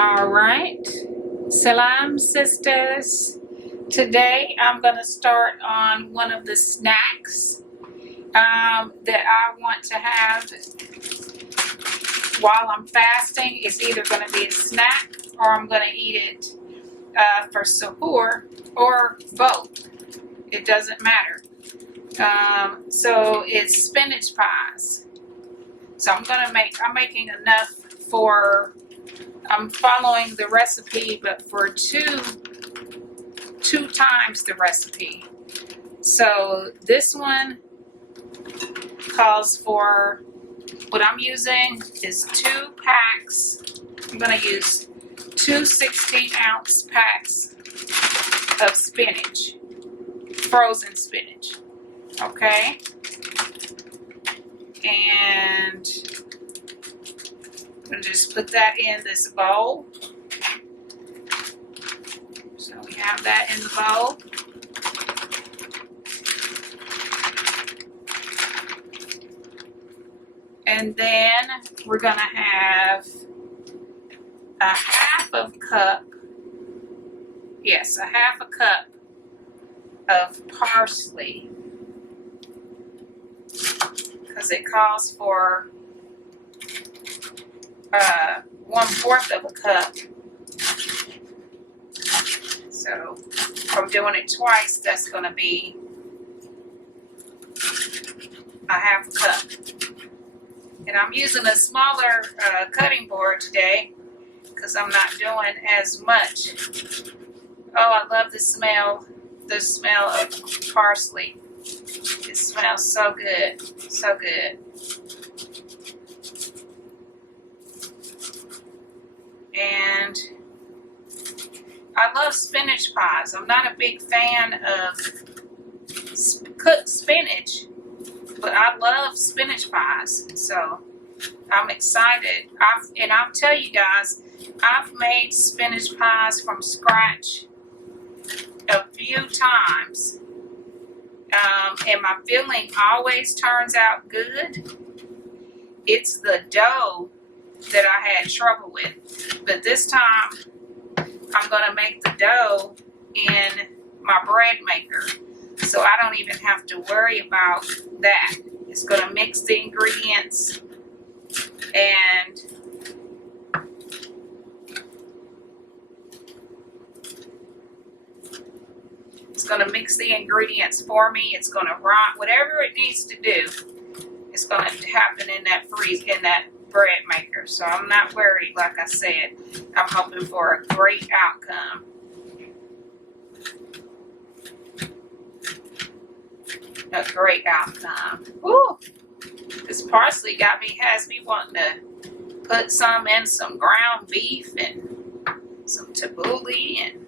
All right, Salam sisters. Today I'm going to start on one of the snacks that I want to have while I'm fasting. It's either going to be a snack or I'm going to eat it for suhoor or both. It doesn't matter. So it's spinach pies. So I'm making enough for, I'm following the recipe, but for two times the recipe. So this one calls for, what I'm using is 2 packs. I'm going to use 2 16-ounce packs of spinach, frozen spinach. Okay? And I'm going to just put that in this bowl. So we have that in the bowl. And then we're going to have a half a cup of parsley, because it calls for 1/4 of a cup. So if I'm doing it twice, that's going to be a half a cup. And I'm using a smaller cutting board today because I'm not doing as much. Oh, I love the smell of parsley. It smells so good, so good. And I love spinach pies. I'm not a big fan of cooked spinach, but I love spinach pies. So I'm excited. I'll tell you guys, I've made spinach pies from scratch a few times. And my filling always turns out good. It's the dough that I had trouble with. But this time, I'm going to make the dough in my bread maker. So I don't even have to worry about that. It's going to mix the ingredients and it's going to mix the ingredients for me. It's going to rot, whatever it needs to do. It's going to happen in that bread maker. So I'm not worried. Like I said, I'm hoping for a great outcome. A great outcome. Woo! This parsley has me wanting to put some in some ground beef and some tabbouleh and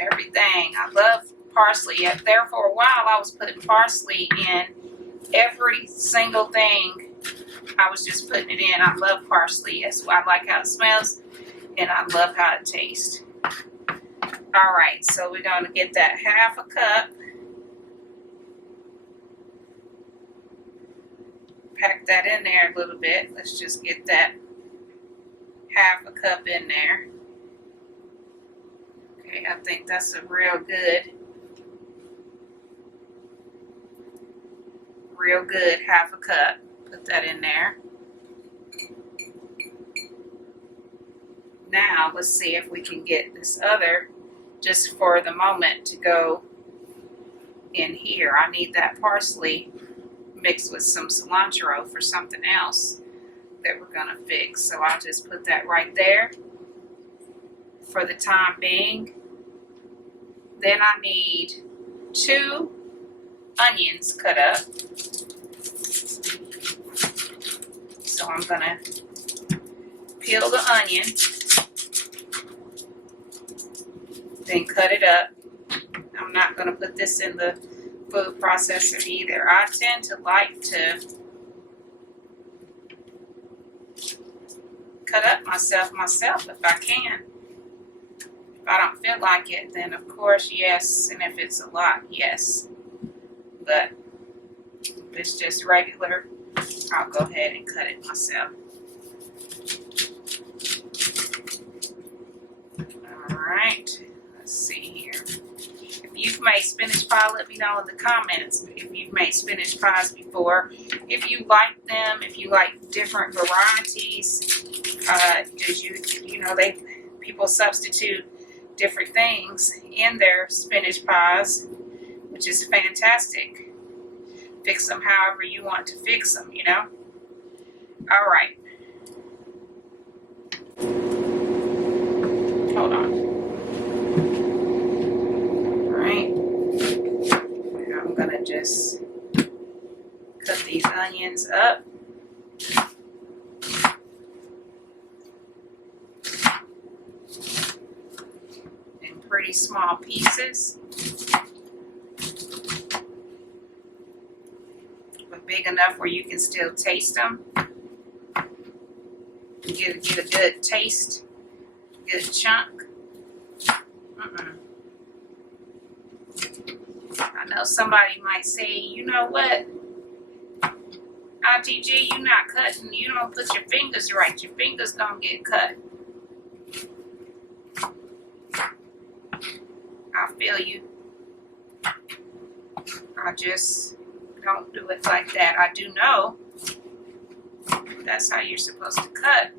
everything. I love parsley. There for a while I was putting parsley in every single thing. I was just putting it in. I love parsley. I like how it smells and I love how it tastes. Alright, so we're going to get that half a cup. Pack that in there a little bit. Let's just get that half a cup in there. Okay, I think that's a real good half a cup. Put that in there. Now, let's see if we can get this other, just for the moment, to go in here. I need that parsley mixed with some cilantro for something else that we're going to fix. So I'll just put that right there for the time being. Then I need 2 onions cut up. So I'm going to peel the onion, then cut it up. I'm not going to put this in the food processor either. I tend to like to cut up myself if I can. If I don't feel like it, then of course yes, and if it's a lot, yes. But if it's just regular, I'll go ahead and cut it myself. made spinach pie, let me know in the comments if you've made spinach pies before. If you like them, if you like different varieties, people substitute different things in their spinach pies, which is fantastic. Fix them however you want to fix them, you know. All right. Hold on. All right. I'm gonna just cut these onions up. In pretty small pieces. But big enough where you can still taste them. Get a good taste. Good chunk. I know somebody might say, you know what, Auntie G, you not cutting, you don't put your fingers right, your fingers gonna get cut. I feel you. I just don't do it like that. I do know that's how you're supposed to cut.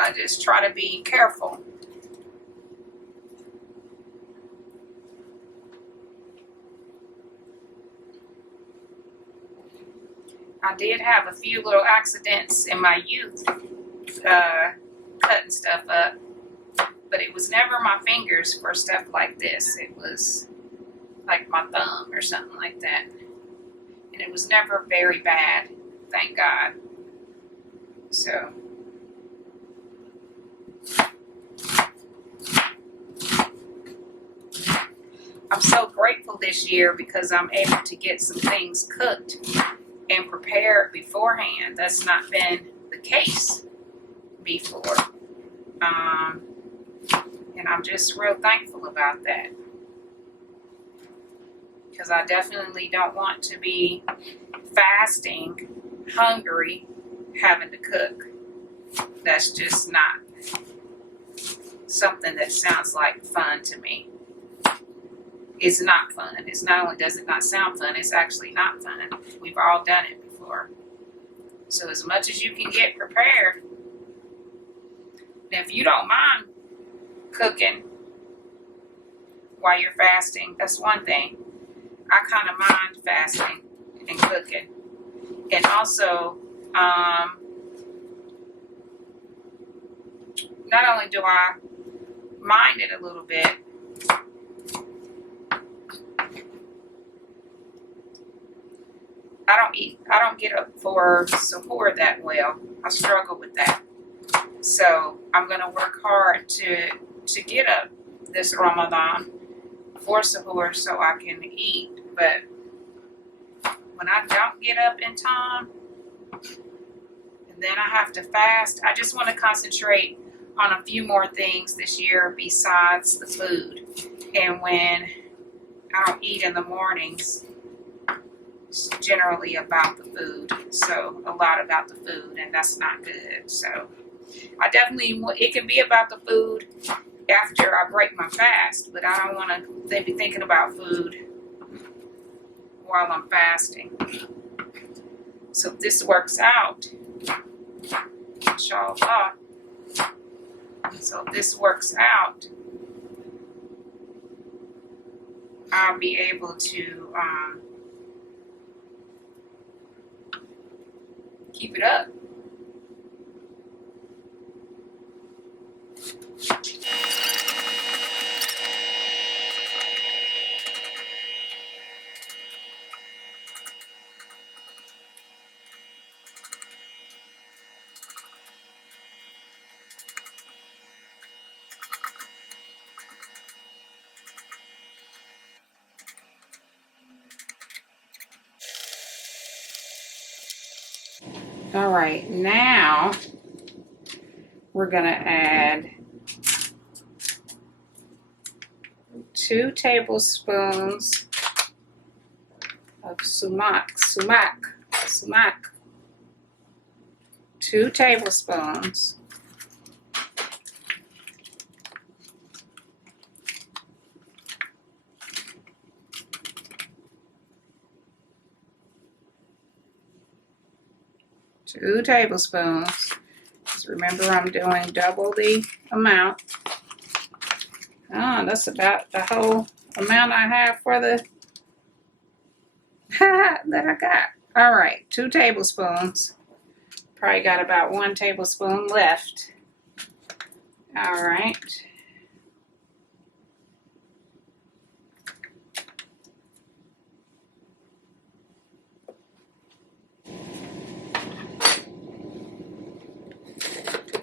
I just try to be careful. I did have a few little accidents in my youth, cutting stuff up, but it was never my fingers for stuff like this. It was like my thumb or something like that. And it was never very bad, thank God. So, I'm so grateful this year because I'm able to get some things cooked and prepared beforehand. That's not been the case before. And I'm just real thankful about that. Because I definitely don't want to be fasting, hungry, having to cook. That's just not something that sounds like fun to me. It's not fun. It's not only does it not sound fun, it's actually not fun. We've all done it before. So as much as you can get prepared, now if you don't mind cooking while you're fasting, that's one thing. I kind of mind fasting and cooking. And also, not only do I mind it a little bit, I don't get up for suhoor that well. I struggle with that. So I'm gonna work hard to get up this Ramadan for suhoor so I can eat. But when I don't get up in time and then I have to fast, I just want to concentrate on a few more things this year besides the food. And when I don't eat in the mornings, it's generally about the food. So a lot about the food, and that's not good. So I definitely, it can be about the food after I break my fast, but I don't want to be thinking about food while I'm fasting. So if this works out, inshallah. So if this works out, I'll be able to keep it up. All right, now we're gonna add 2 tablespoons of sumac. 2 tablespoons. 2 tablespoons. Just remember, I'm doing double the amount. Oh, that's about the whole amount I have for the that I got. All right, 2 tablespoons. Probably got about 1 tablespoon left. All right.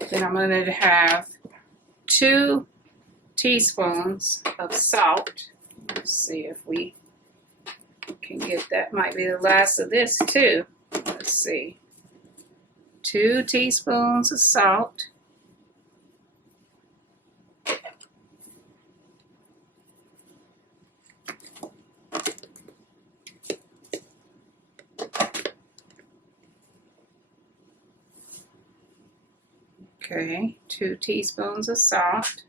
Then I'm going to have 2 teaspoons of salt. Let's see if we can get that. Might be the last of this too. Let's see. 2 teaspoons of salt. Okay, 2 teaspoons of salt.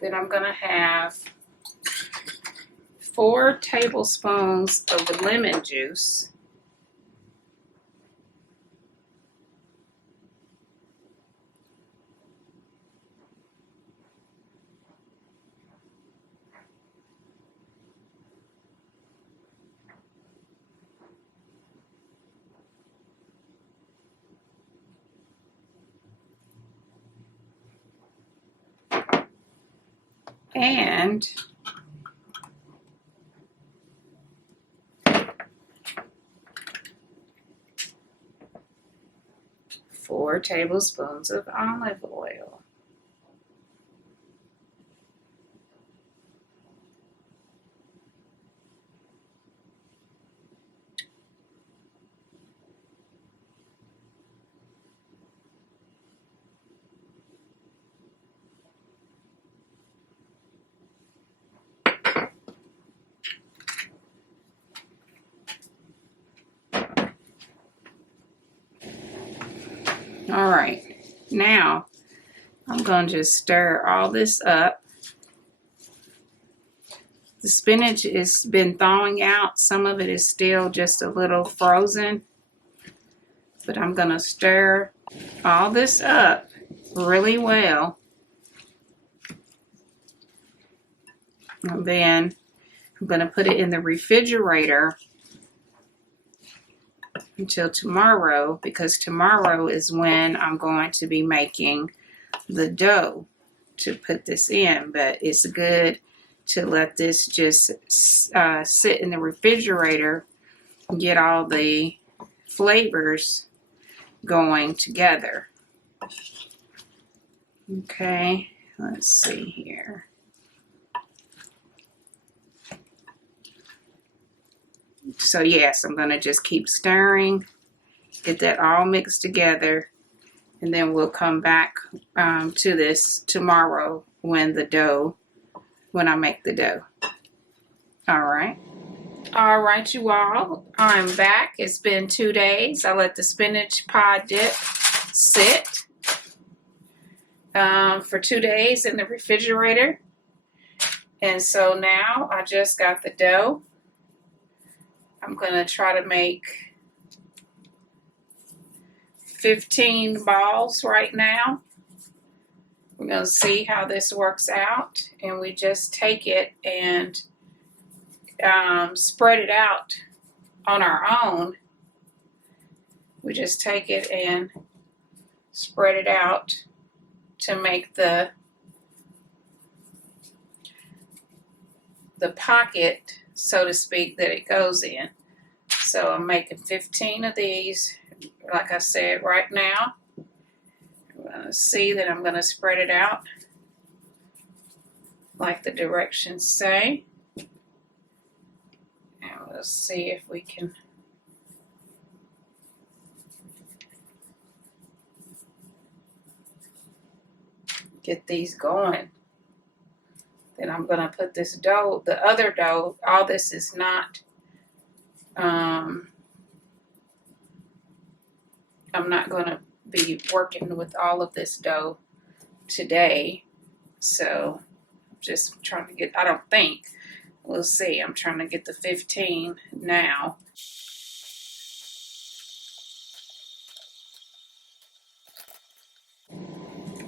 Then I'm going to have 4 tablespoons of lemon juice. And 4 tablespoons of olive oil. All right, now I'm going to just stir all this up. The spinach has been thawing out. Some of it is still just a little frozen, but I'm going to stir all this up really well. And then I'm going to put it in the refrigerator until tomorrow, because tomorrow is when I'm going to be making the dough to put this in. But it's good to let this just sit in the refrigerator and get all the flavors going together. Okay, let's see here. So yes, I'm going to just keep stirring, get that all mixed together, and then we'll come back to this tomorrow when I make the dough. All right. All right, you all, I'm back. It's been 2 days. I let the spinach pod dip sit for 2 days in the refrigerator. And so now I just got the dough. I'm going to try to make 15 balls right now. We're going to see how this works out. And we just take it and spread it out on our own. We just take it and spread it out to make the pocket, so to speak, that it goes in. So I'm making 15 of these, like I said, right now. I'm going to see that I'm going to spread it out like the directions say. And we'll see if we can get these going. Then I'm going to put this dough, the other dough, all this is not, I'm not going to be working with all of this dough today. So I'm just trying to get, I don't think We'll see. I'm trying to get the 15 now.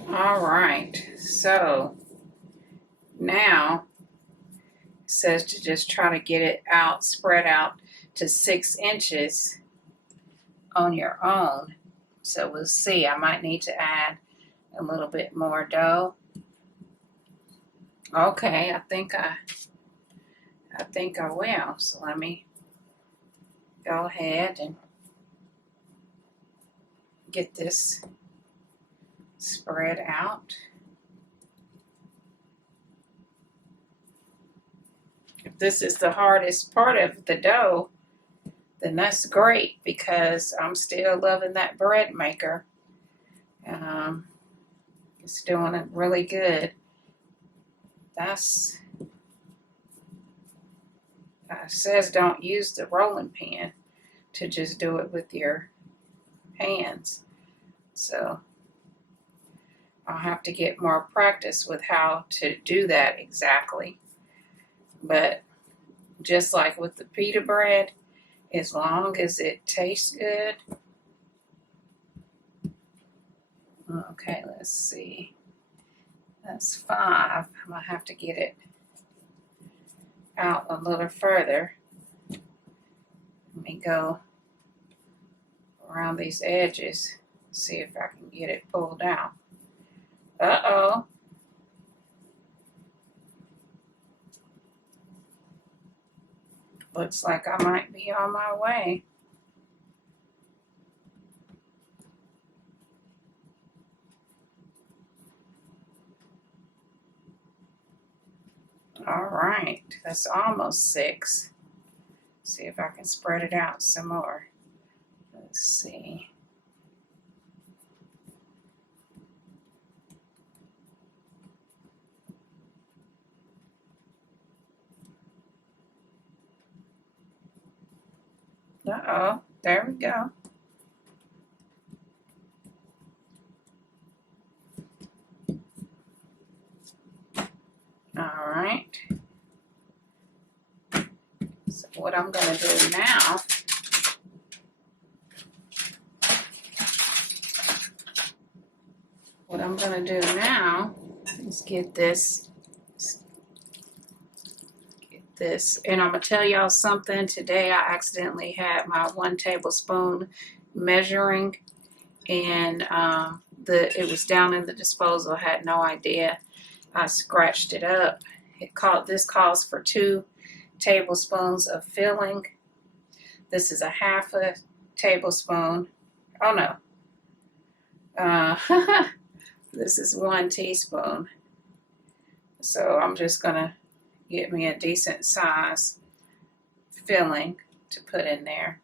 All right, so now it says to just try to get it out, spread out to 6 inches on your own. So we'll see. I might need to add a little bit more dough. Okay, I think I will. So let me go ahead and get this spread out. If this is the hardest part of the dough, then that's great because I'm still loving that bread maker. It's doing it really good. It says don't use the rolling pin, to just do it with your hands. So I'll have to get more practice with how to do that exactly. But just like with the pita bread, as long as it tastes good. Okay, let's see. That's 5. I'm going to have to get it out a little further. Let me go around these edges, see if I can get it pulled out. Uh-oh. Looks like I might be on my way. All right, that's almost 6. See if I can spread it out some more. Let's see. Uh-oh, there we go. All right. So what I'm going to do now is get this, and I'm going to tell y'all something. Today I accidentally had my 1 tablespoon measuring, and it was down in the disposal. I had no idea. I scratched it up. This calls for 2 tablespoons of filling. This is a 1/2 tablespoon. Oh no. This is 1 teaspoon. So I'm just gonna get me a decent size filling to put in there.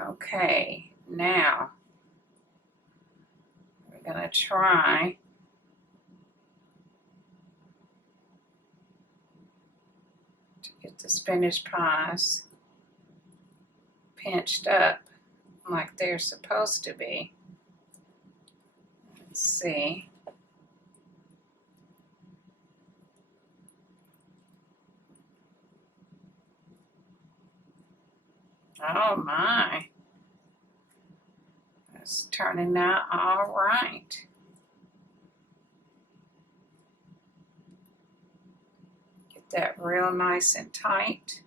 Okay, now we're gonna try to get the spinach pies pinched up like they're supposed to be. Let's see. Oh my. That's turning out all right. Get that real nice and tight.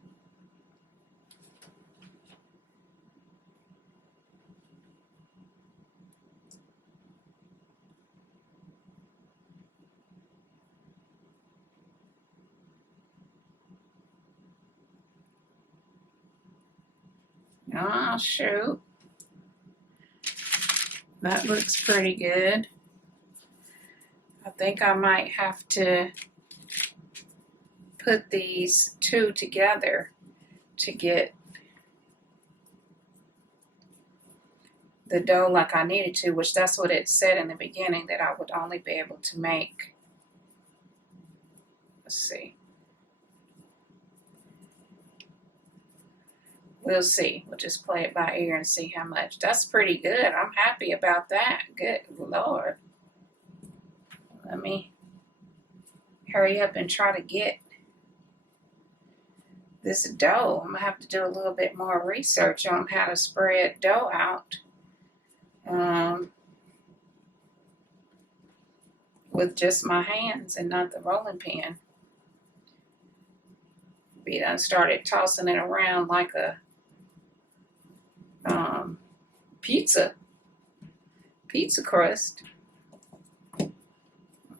Oh, shoot. That looks pretty good. I think I might have to put these 2 together to get the dough like I needed to, which that's what it said in the beginning, that I would only be able to make. Let's see. We'll see. We'll just play it by ear and see how much. That's pretty good. I'm happy about that. Good Lord. Let me hurry up and try to get this dough. I'm gonna have to do a little bit more research on how to spread dough out with just my hands and not the rolling pin. Be done started tossing it around like a pizza crust. Let's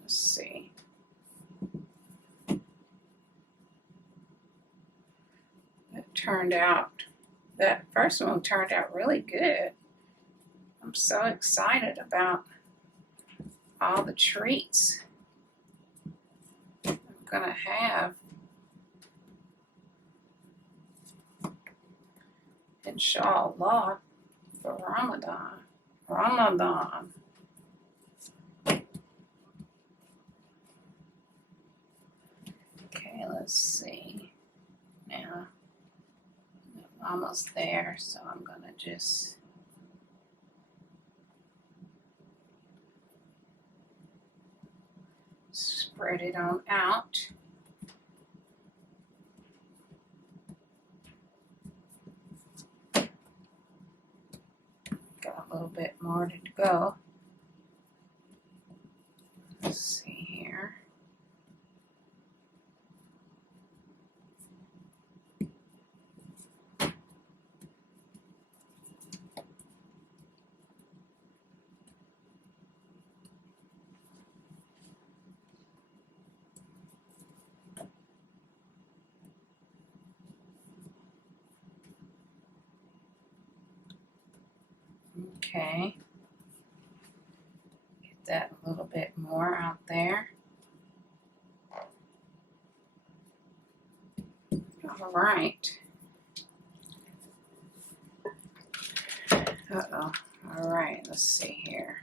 see. That first one turned out really good. I'm so excited about all the treats I'm gonna have, inshallah, for Ramadan. Okay, let's see. Now, I'm almost there, so I'm gonna just spread it on out. Got a little bit more to go. Let's see here. Okay. Get that a little bit more out there. All right. Uh-oh. All right, let's see here.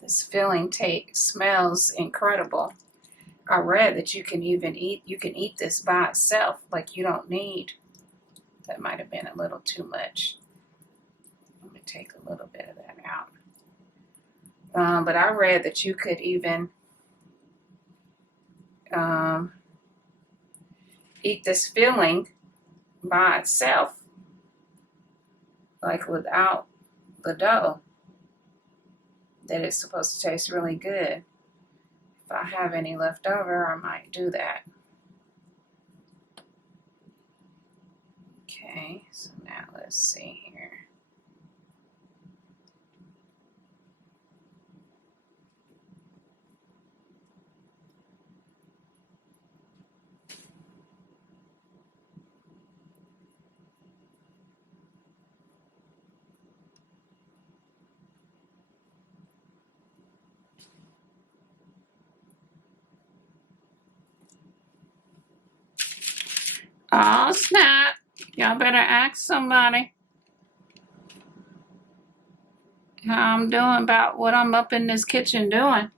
This filling smells incredible. I read that you can eat this by itself, like you don't need. That might have been a little too much. Let me take a little bit of that out. But I read that you could even eat this filling by itself, like without the dough. That it's supposed to taste really good. If I have any left over, I might do that. Okay, so now let's see here. Oh, snap. Y'all better ask somebody how I'm doing about what I'm up in this kitchen doing.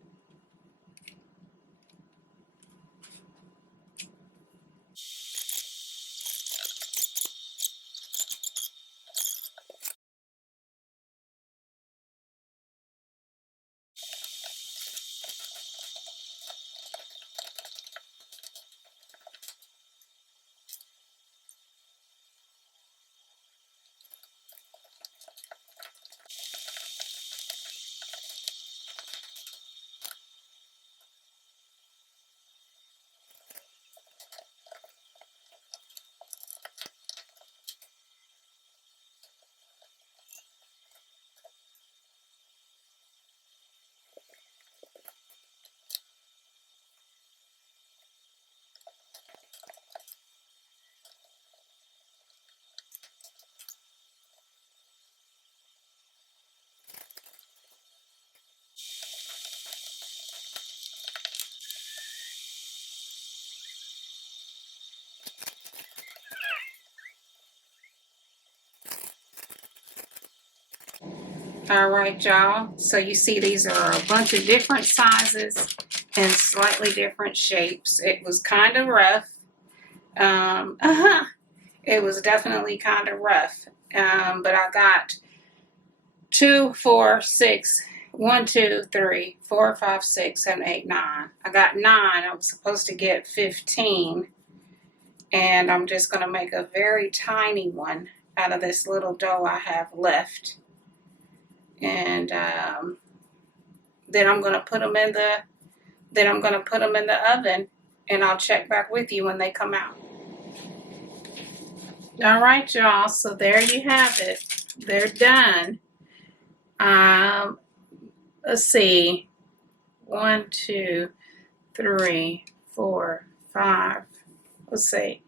All right, y'all. So you see these are a bunch of different sizes and slightly different shapes. It was kind of rough. It was definitely kind of rough. But I got 2, 4, 6, 1, 2, 3, 4, 5, 6, 7, 8, 9. I got 9. I was supposed to get 15. And I'm just going to make a very tiny one out of this little dough I have left. And then I'm going to put them in the oven, and I'll check back with you when they come out. All right, y'all. So there you have it. They're done. Let's see. 1, 2, 3, 4, 5. Let's see.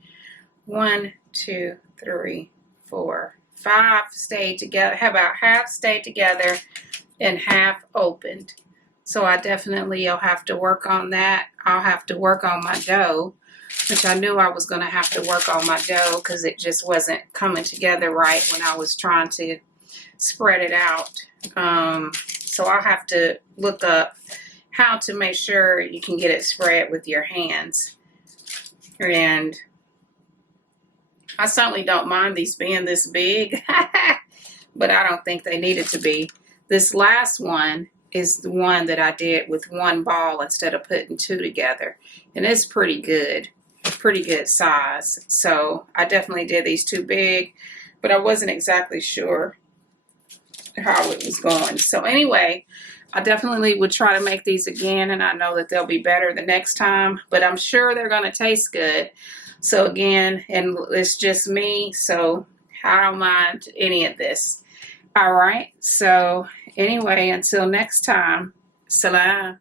1, 2, 3, 4, 5 stayed together. How about half stayed together and half opened? So I definitely will have to work on that. I'll have to work on my dough, which I knew I was going to have to work on my dough because it just wasn't coming together right when I was trying to spread it out. So I'll have to look up how to make sure you can get it spread with your hands. And I certainly don't mind these being this big, but I don't think they needed to be. This last one is the one that I did with one ball instead of putting 2 together. And it's pretty good size. So I definitely did these too big, but I wasn't exactly sure how it was going. So anyway, I definitely would try to make these again, and I know that they'll be better the next time, but I'm sure they're going to taste good. So again, and it's just me, so I don't mind any of this. All right, so anyway, until next time, salam.